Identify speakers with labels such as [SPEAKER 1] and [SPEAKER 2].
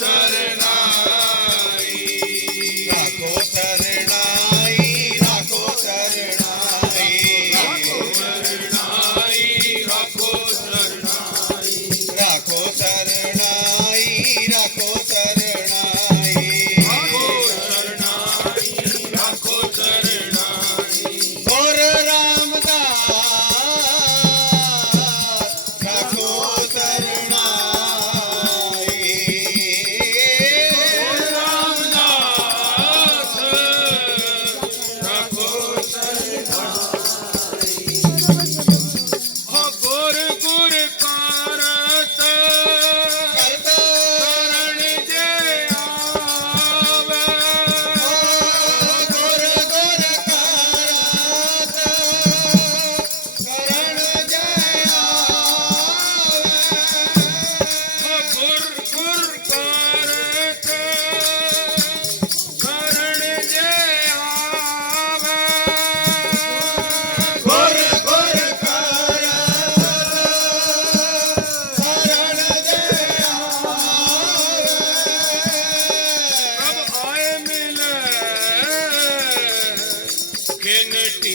[SPEAKER 1] Jerusalem. எங்கட்டி